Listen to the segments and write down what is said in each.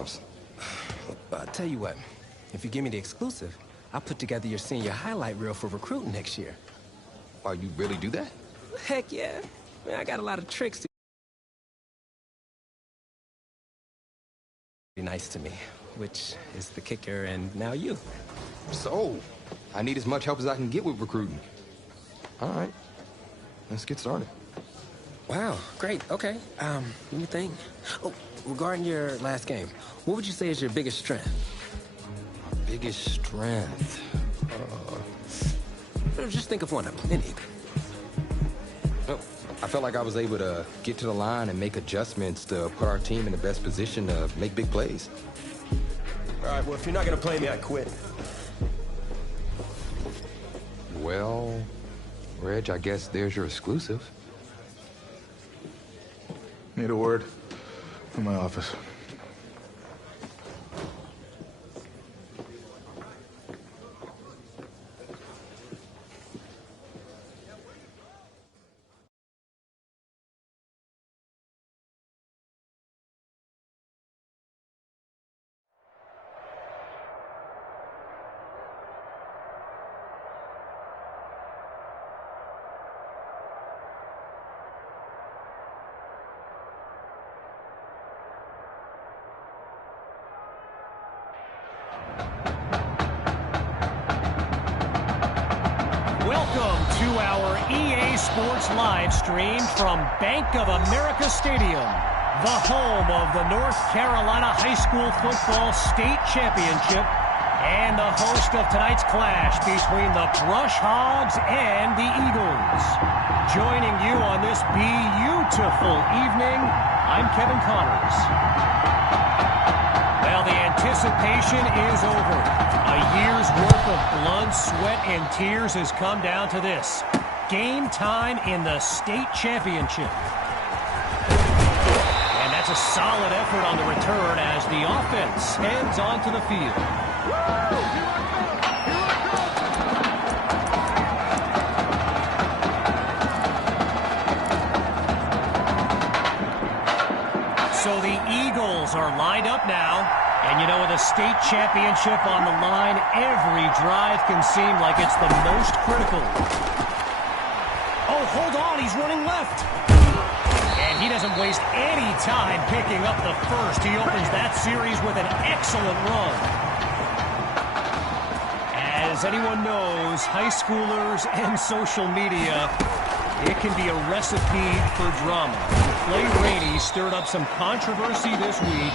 playoffs. I'll tell you what. If you give me the exclusive, I'll put together your senior highlight reel for recruiting next year. Oh, you really do that? Heck yeah. Man, I got a lot of tricks to be nice to me, which is the kicker and now you. So, I need as much help as I can get with recruiting. All right, let's get started. Wow, great, okay. Let me think. Oh, regarding your last game, what would you say is your biggest strength? My biggest strength? Just think of one of them, any. Well, I felt like I was able to get to the line and make adjustments to put our team in the best position to make big plays. All right, well, if you're not going to play me, I quit. Well, Reg, I guess there's your exclusive. Need a word from my office. Welcome to our EA Sports live stream from Bank of America Stadium, the home of the North Carolina High School Football State Championship and the host of tonight's clash between the Brush Hogs and the Eagles. Joining you on this beautiful evening, I'm Kevin Connors. Well, the anticipation is over. A year's worth of blood, sweat, and tears has come down to this. Game time in the state championship. And that's a solid effort on the return as the offense heads onto the field. So the Eagles are lined up now. And you know, with a state championship on the line, every drive can seem like it's the most critical. Oh, hold on, he's running left. And he doesn't waste any time picking up the first. He opens that series with an excellent run. As anyone knows, high schoolers and social media, it can be a recipe for drama. Clay Rainey stirred up some controversy this week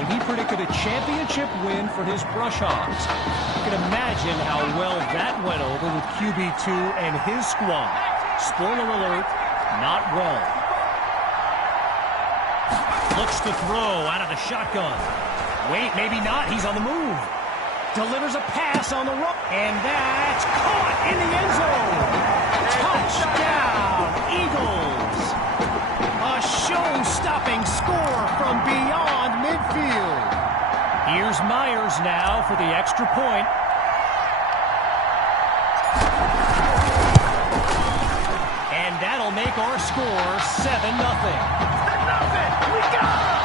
when he predicted a championship win for his Brush Hogs. You can imagine how well that went over with QB2 and his squad. Spoiler alert, not well. Looks to throw out of the shotgun. Wait, maybe not. He's on the move. Delivers a pass on the run. And that's caught in the end zone. Touchdown, Eagles. A show-stopping score from beyond midfield. Here's Myers now for the extra point. And that'll make our score 7-0. 7-0. We got it!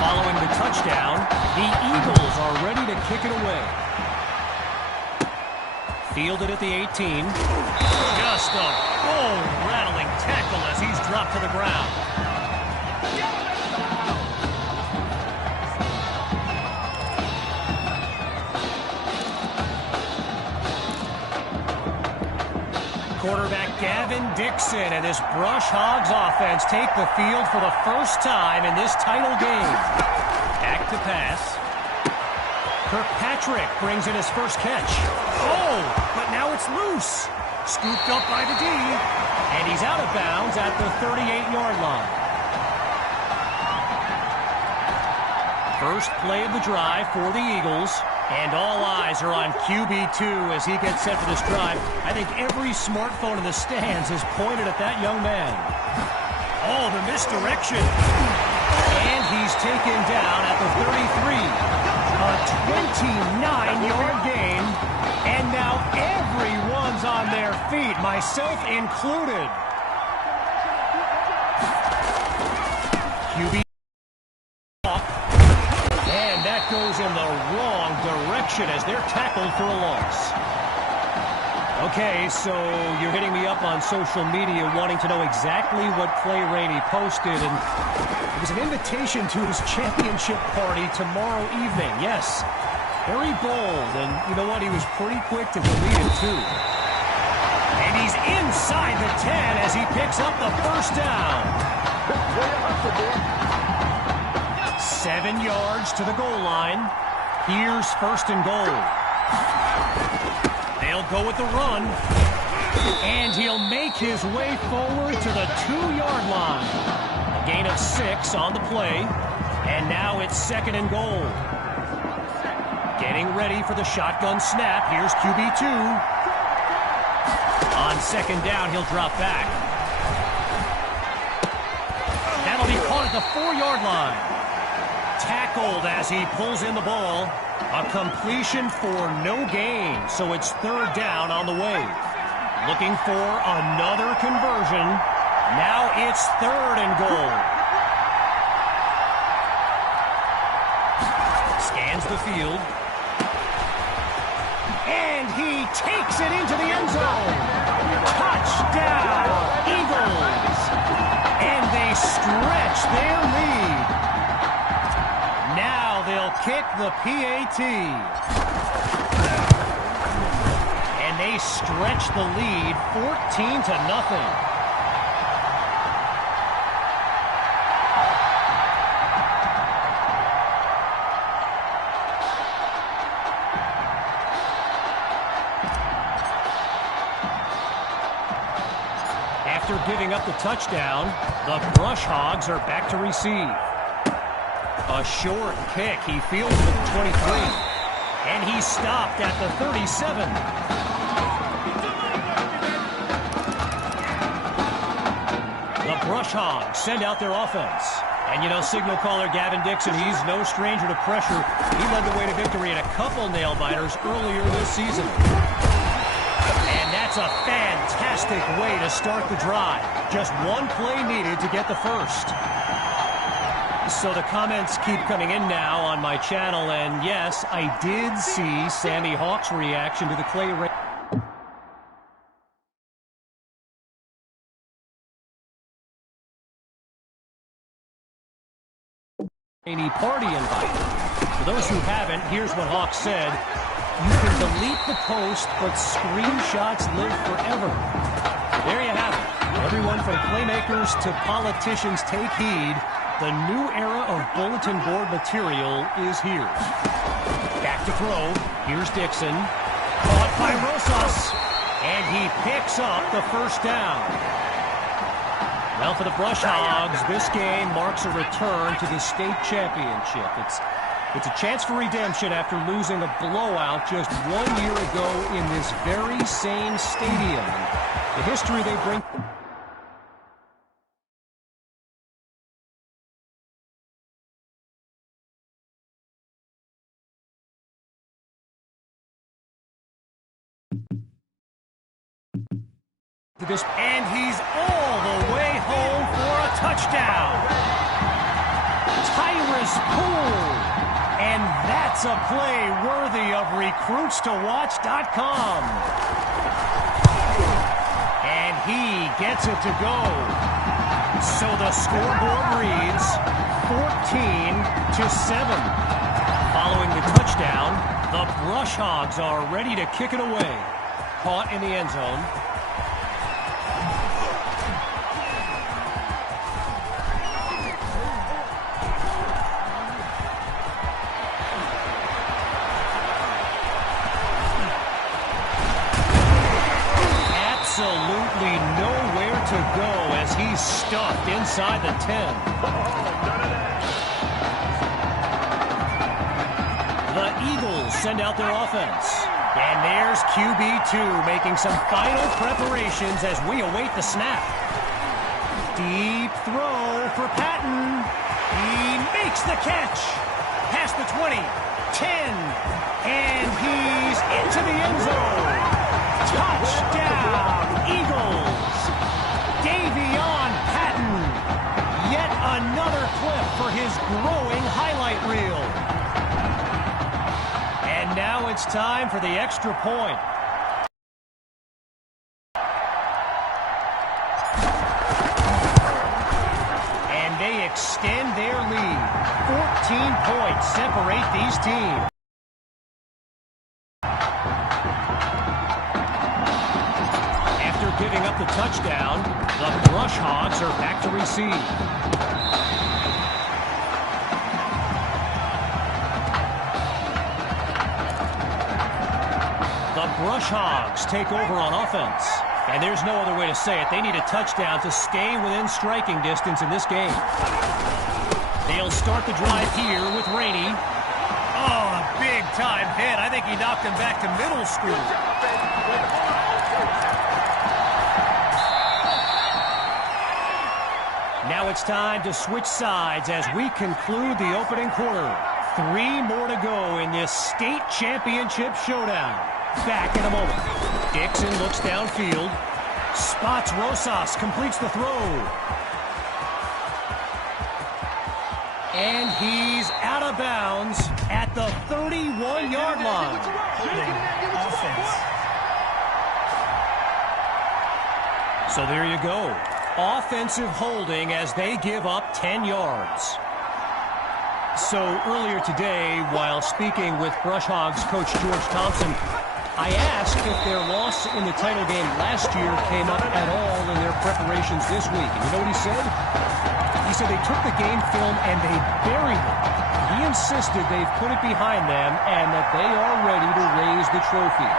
Following the touchdown, the Eagles are ready to kick it away. Fielded at the 18. Just a bone-rattling tackle as he's dropped to the ground. Quarterback Gavin Dixon and this Brush Hogs offense take the field for the first time in this title game. Back to pass. Kirkpatrick brings in his first catch. Oh, but now it's loose. Scooped up by the D, and he's out of bounds at the 38-yard line. First play of the drive for the Eagles, and all eyes are on QB2 as he gets set for this drive. I think every smartphone in the stands is pointed at that young man. Oh, the misdirection. And he's taken down at the 33. A 29-yard gain, And now everyone's on their feet, myself included. QB. And that goes in the wrong direction as they're tackled for a loss. Okay, so you're hitting me up on social media wanting to know exactly what Clay Rainey posted, and it was an invitation to his championship party tomorrow evening. Yes, very bold, and you know what? He was pretty quick to delete it, too. And he's inside the 10 as he picks up the first down. 7 yards to the goal line. Here's first and goal. They'll go with the run, and he'll make his way forward to the 2-yard line. A gain of 6 on the play, and now it's second and goal. Getting ready for the shotgun snap. Here's QB2. On second down, he'll drop back. That'll be caught at the 4-yard line. Tackled as he pulls in the ball. A completion for no gain, so it's third down on the way. Looking for another conversion. Now it's third and goal. Scans the field. And he takes it into the end zone. Touchdown, Eagles. And they stretch their lead. Now they'll kick the PAT. And they stretch the lead 14-0. After giving up the touchdown, the Brush Hogs are back to receive. A short kick. He fields for the 23. And he's stopped at the 37. The Brush Hogs send out their offense. And, you know, signal caller Gavin Dixon, he's no stranger to pressure. He led the way to victory in a couple nail-biters earlier this season. And that's a fantastic way to start the drive. Just one play needed to get the first. So the comments keep coming in now on my channel, and yes, I did see Sammy Hawk's reaction to the Clay Rainey party invite. For those who haven't, here's what Hawk said. You can delete the post, but screenshots live forever. There you have it. Everyone from playmakers to politicians, take heed. The new era of bulletin board material is here. Back to throw. Here's Dixon. Caught by Rosas. And he picks up the first down. Well, for the Brush Hogs, this game marks a return to the state championship. It's a chance for redemption after losing a blowout just 1 year ago in this very same stadium. The history they bring... And he's all the way home for a touchdown. Tyrus Poole. And that's a play worthy of recruitstowatch.com. And he gets it to go. So the scoreboard reads 14-7. Following the touchdown, the Brush Hogs are ready to kick it away. Caught in the end zone. Absolutely nowhere to go as he's stuffed inside the 10. The Eagles send out their offense. And there's QB2 making some final preparations as we await the snap. Deep throw for Patton. He makes the catch. Past the 20, 10, And he's into the end zone. Touchdown, Eagles. Davion Patton. Yet another clip for his growing highlight reel. And now it's time for the extra point. And they extend their lead. 14 points separate these teams. After giving up the touchdown, the Brush Hogs are back to receive. The Brush Hogs take over on offense. And there's no other way to say it. They need a touchdown to stay within striking distance in this game. They'll start the drive here with Rainey. Oh, a big-time hit. I think he knocked him back to middle school. Now it's time to switch sides as we conclude the opening quarter. 3 more to go in this state championship showdown. Back in a moment. Dixon looks downfield. Spots Rosas, completes the throw. And he's out of bounds at the 31-yard line. So there you go. Offensive holding as they give up 10 yards. So earlier today, while speaking with Brush Hogs coach George Thompson, I asked if their loss in the title game last year came up at all in their preparations this week. And you know what he said? He said they took the game film and they buried it. He insisted they've put it behind them and that they are ready to raise the trophy.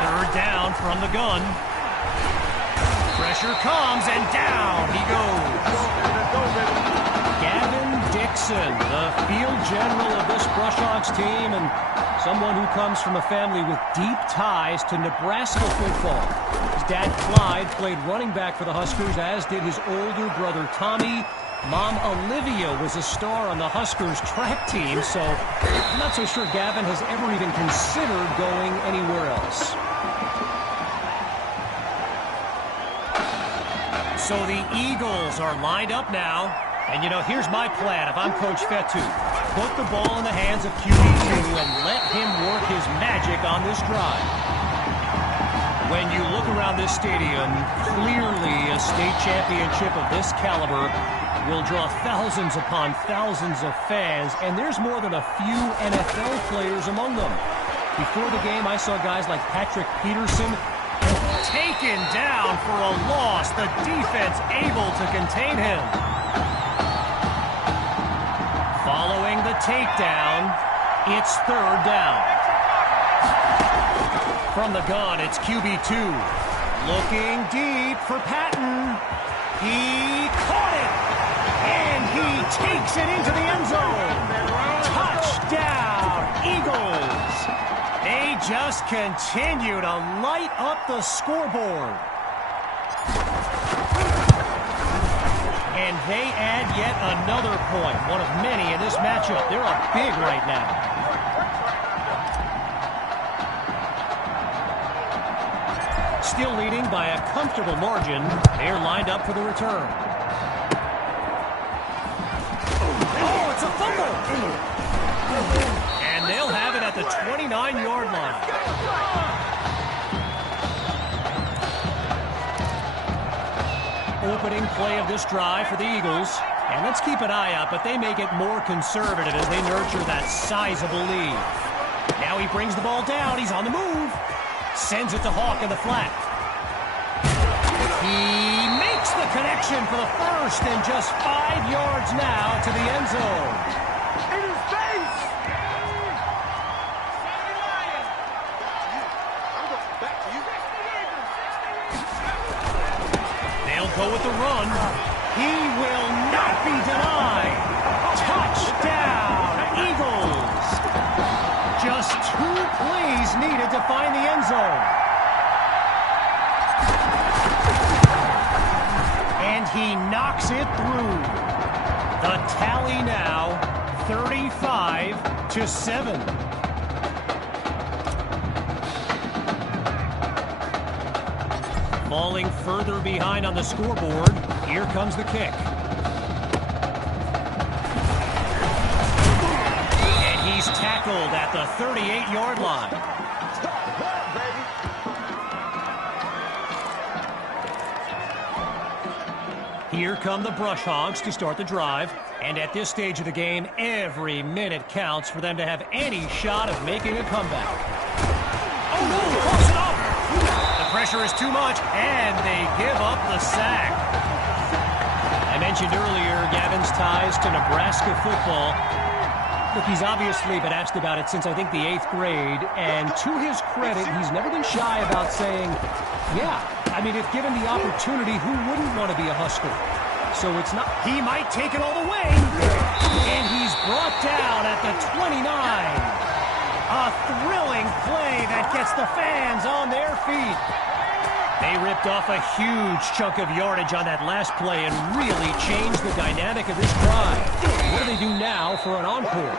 Third down from the gun. Pressure comes and down he goes. Gavin Dixon, the field general of this Brush Hogs team and someone who comes from a family with deep ties to Nebraska football. His dad, Clyde, played running back for the Huskers, as did his older brother, Tommy. Mom, Olivia, was a star on the Huskers track team, so I'm not so sure Gavin has ever even considered going anywhere else. So the Eagles are lined up now. And, you know, here's my plan if I'm Coach Fetu. Put the ball in the hands of QB2 and let him work his magic on this drive. When you look around this stadium, clearly a state championship of this caliber will draw thousands upon thousands of fans, and there's more than a few NFL players among them. Before the game, I saw guys like Patrick Peterson taken down for a loss. The defense able to contain him. Following the takedown, it's third down. From the gun, it's QB2. Looking deep for Patton. He caught it. And he takes it into the end zone. Touchdown, Eagles. They just continue to light up the scoreboard. And they add yet another point, one of many in this matchup. They're up big right now. Still leading by a comfortable margin. They're lined up for the return. Oh, it's a fumble! And they'll have it at the 29-yard line. Opening play of this drive for the Eagles. And let's keep an eye out, but they may get more conservative as they nurture that sizable lead. Now he brings the ball down. He's on the move. Sends it to Hawk in the flat. He makes the connection for the first and just 5 yards now to the end zone. In his face! They'll go with the run. He will not be denied. Touchdown, Eagles. Just 2 plays needed to find the end zone. And he knocks it through. The tally now, 35-7. Falling further behind on the scoreboard. Here comes the kick. And he's tackled at the 38-yard line. Here come the Brush Hogs to start the drive. And at this stage of the game, every minute counts for them to have any shot of making a comeback. Oh, no! Close it up! The pressure is too much, and they give up the sack. I mentioned earlier Gavin's ties to Nebraska football. Look, he's obviously been asked about it since, I think, the 8th grade. And to his credit, he's never been shy about saying, yeah, I mean, if given the opportunity, who wouldn't want to be a Husker? So it's not, he might take it all the way. And he's brought down at the 29. A thrilling play that gets the fans on their feet. They ripped off a huge chunk of yardage on that last play and really changed the dynamic of this drive. What do they do now for an encore?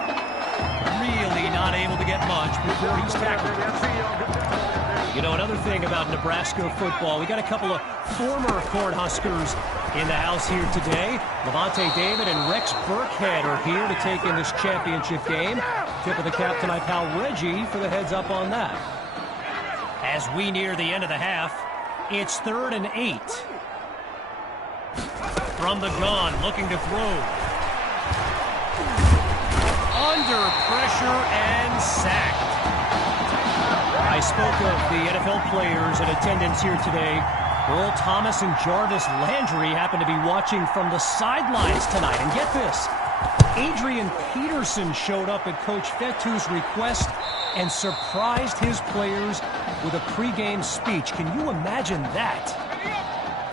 Really not able to get much before he's tackled. You know, another thing about Nebraska football, we got a couple of former Cornhuskers in the house here today. Levante David and Rex Burkhead are here to take in this championship game. Tip of the cap to my pal Reggie for the heads up on that. As we near the end of the half, it's 3rd and 8. From the gun, looking to throw. Under pressure and sacked. I spoke of the NFL players in attendance here today. Earl Thomas and Jarvis Landry happen to be watching from the sidelines tonight. And get this, Adrian Peterson showed up at Coach Fettu's request and surprised his players with a pregame speech. Can you imagine that?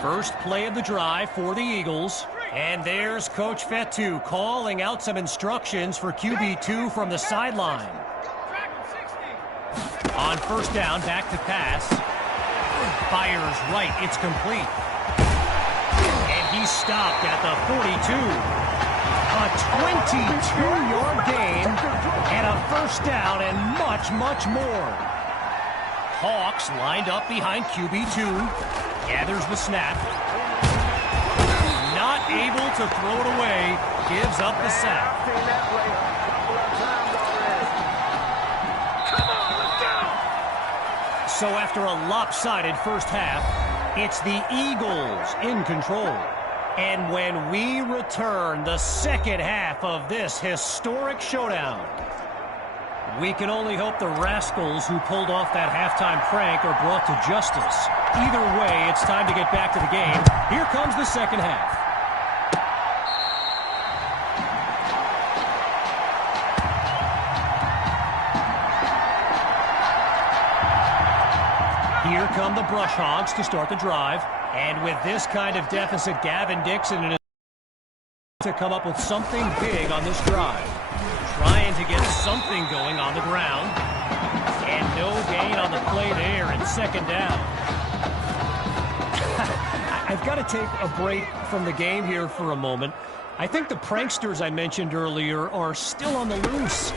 First play of the drive for the Eagles. And there's Coach Fettu calling out some instructions for QB2 from the sideline. On first down, back to pass. Fires right, it's complete. And he's stopped at the 42. A 22-yard gain and a first down and much, much more. Hawks lined up behind QB2. Gathers the snap. Not able to throw it away. Gives up the sack. So after a lopsided first half, it's the Eagles in control. And when we return the second half of this historic showdown, we can only hope the rascals who pulled off that halftime prank are brought to justice. Either way, it's time to get back to the game. Here comes the second half. Here come the Brush Hogs to start the drive. And with this kind of deficit, Gavin Dixon is to come up with something big on this drive. Trying to get something going on the ground. And no gain on the play there and second down. I've got to take a break from the game here for a moment. I think the pranksters I mentioned earlier are still on the loose.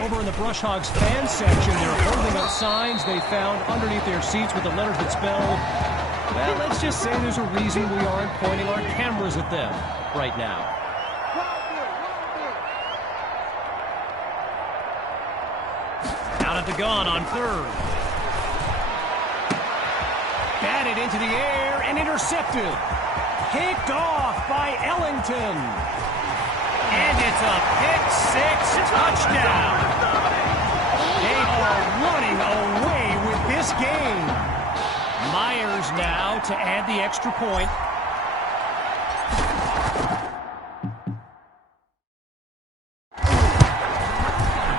Over in the Brush Hogs fan section, they're holding up signs they found underneath their seats with the letters that spell, well, let's just say there's a reason we aren't pointing our cameras at them right now. Out at the gun on third. Batted into the air and intercepted. Picked off by Ellington. And it's a pick-6 touchdown. They are running away with this game. Myers now to add the extra point.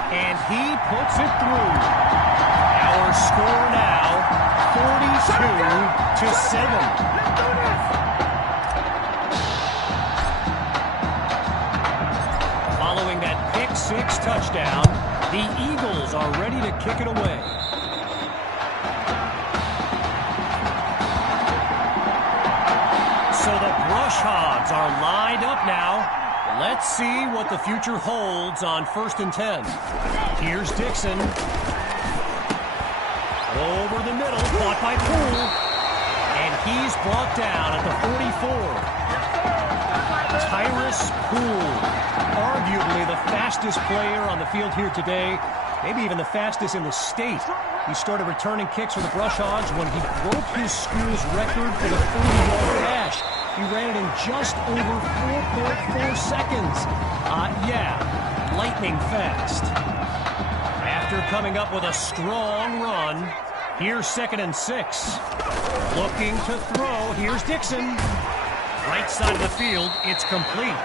And he puts it through. Our score now, 42-7. Following that pick-6 touchdown, the Eagles are ready to kick it away. So the Brush Hogs are lined up now, Let's see what the future holds on 1st and 10. Here's Dixon. Over the middle, caught by Poole. And he's brought down at the 44. Tyrus Poole, arguably the fastest player on the field here today, maybe even the fastest in the state. He started returning kicks for the Brush Hogs when he broke his school's record for the 40-yard dash. He ran it in just over 4.4 seconds. Yeah, lightning fast. After coming up with a strong run, here's 2nd and 6. Looking to throw, here's Dixon. Right side of the field, it's complete.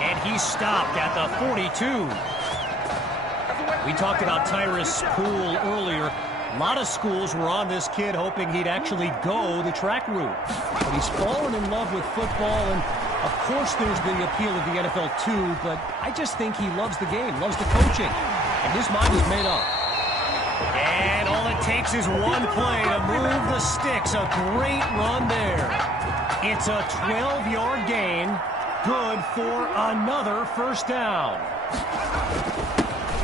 And he stopped at the 42. We talked about Tyrus Poole earlier. A lot of schools were on this kid hoping he'd actually go the track route. But he's fallen in love with football, and of course there's the appeal of the NFL too, but I just think he loves the game, loves the coaching, and his mind is made up. And all it takes is one play to move the sticks. A great run there. It's a 12-yard gain, good for another 1st down.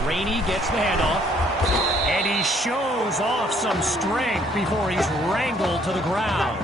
Rainey gets the handoff, and he shows off some strength before he's wrangled to the ground.